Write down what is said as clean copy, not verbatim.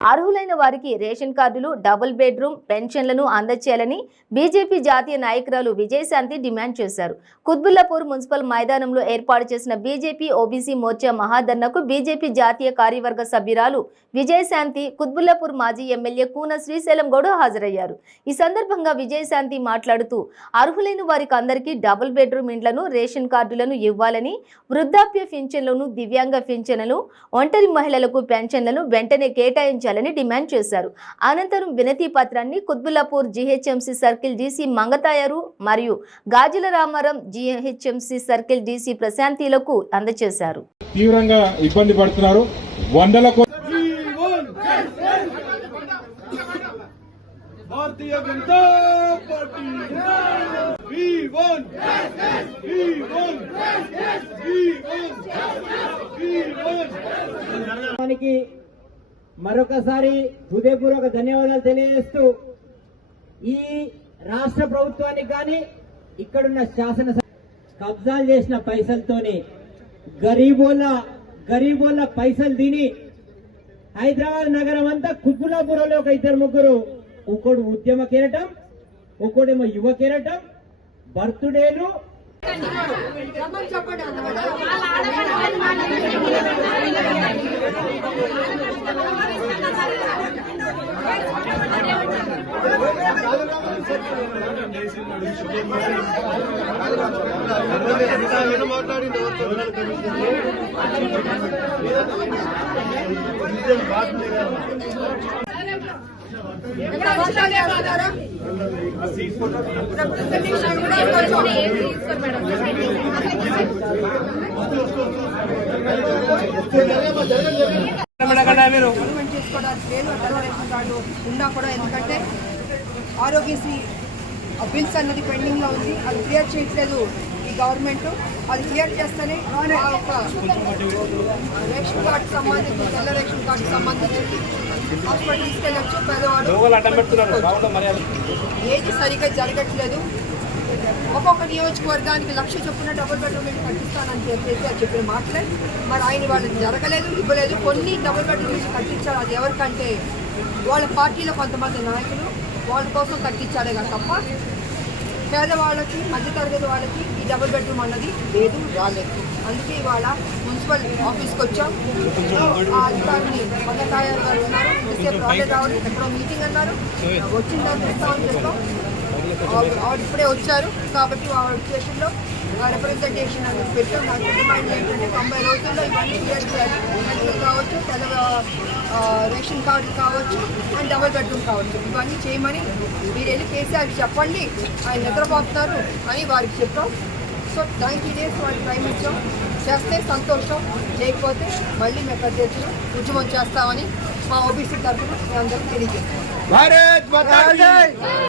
అర్హులైన వారికి రేషన్ కార్డులు, డబుల్ బెడ్రూమ్ పెన్షన్లను అందజేయాలని బీజేపీ జాతీయ నాయకురాలు విజయశాంతి డిమాండ్ చేశారు. కుత్బుల్లాపూర్ మున్సిపల్ మైదానంలో ఏర్పాటు చేసిన బీజేపీ ఓబీసీ మోర్చా మహాధర్నాకు బీజేపీ జాతీయ కార్యవర్గ సభ్యురాలు విజయశాంతి, కుత్బుల్లాపూర్ మాజీ ఎమ్మెల్యే కూన శ్రీశైలం గౌడ్ హాజరయ్యారు. ఈ సందర్భంగా విజయశాంతి మాట్లాడుతూ అర్హులైన వారికి అందరికీ డబుల్ బెడ్రూమ్ ఇండ్లను, రేషన్ కార్డులను ఇవ్వాలని, వృద్ధాప్య పింఛన్లను, దివ్యాంగ పింఛన్లను, ఒంటరి మహిళలకు పెన్షన్లను వెంటనే కేటాయించాలని డిమాండ్ చేశారు. అనంతరం వినతి పత్రాన్ని Quthbullapur GHMC circle DC Mangatayaru మరియు Gajularamaram GHMC circle DC ప్రశాంతిలకు అందజేశారు. తీవ్రంగా ఇబ్బంది పడుతున్నారు. వందల भारतीय जनता पार्टी మరొకసారి హృదయపూర్వక ధన్యవాదాలు తెలియజేస్తూ ఈ రాష్ట్ర ప్రభుత్వానికి కానీ ఇక్కడున్న శాసన కబ్జాలు చేసిన పైసలతోనే గరీబోళ్ళ పైసలు తిని హైదరాబాద్ నగరం అంతా కుత్బుల్లాపూర్లో ఒక ఇద్దరు ముగ్గురు, ఒకడు ఉద్యమ కెరటం, ఒకడేమో యువ కెరటం, బర్త్డేలు ఉన్నా కూడా, ఎందుకంటే ఆరోగ్యశ్రీ బిల్స్ అన్నది పెండింగ్ లో ఉంది. అది క్లియర్ చేయట్లేదు ఈ గవర్నమెంట్. అది క్లియర్ చేస్తేనే ఆ ఒక రేషన్ కార్డు సంబంధించి, తెల్ల రేషన్ కార్డు సంబంధించి హాస్పిటల్ తీసుకెళ్ళచ్చు. పేదవాడు ఏది సరిగ్గా జరగట్లేదు. ఒక్కొక్క నియోజకవర్గానికి 1,00,000 చొప్పున డబుల్ బెడ్రూమ్ కట్టిస్తానని కేసీఆర్ చెప్పిన మాటలే మరి ఆయన వాళ్ళకి జరగలేదు, ఇవ్వలేదు. కొన్ని డబుల్ బెడ్రూమ్ కట్టించారు. అది ఎవరికంటే వాళ్ళ పార్టీలో కొంతమంది నాయకులు వాళ్ళ కోసం కట్టించాడే కానీ తప్ప పేదవాళ్ళకి, మధ్యతరగతి వాళ్ళకి ఈ డబుల్ బెడ్రూమ్ అన్నది లేదు, రాలేదు. అందుకే ఇవాళ మున్సిపల్ ఆఫీస్కి వచ్చాం. ఆ అధికారిని మంగతాయారు గారు ఉన్నారు, ఎంతసేపు రాలేదు, రావాలి ఎక్కడో మీటింగ్ అన్నారు, వచ్చిన తర్వాత ఇస్తామని చెప్పాం. ఇప్పుడే వచ్చారు కాబట్టి వాళ్ళ స్టేషన్లో రిప్రజెంటేషన్ అనేది పెట్టాం. నాకు డిమాండ్ ఏంటంటే 90 రోజుల్లో ఇవన్నీ క్లియర్ చేయాలి. పెన్షన్ కావచ్చు, తెల్ల రేషన్ కార్డు కావచ్చు, అండ్ డబుల్ బెడ్రూమ్ కావచ్చు, ఇవన్నీ చేయమని మీరు వెళ్ళి కేసీఆర్కి చెప్పండి, ఆయన నిద్రపోతున్నారు అని వారికి చెప్పాం. సో 90 డేస్ వాళ్ళకి టైం ఇచ్చాం. చేస్తే సంతోషం, చేయకపోతే మళ్ళీ మేము పెద్ద ఎత్తున ఉద్యమం చేస్తామని మా ఓబీసీ తరఫున మీ అందరికీ తెలియజేస్తాం.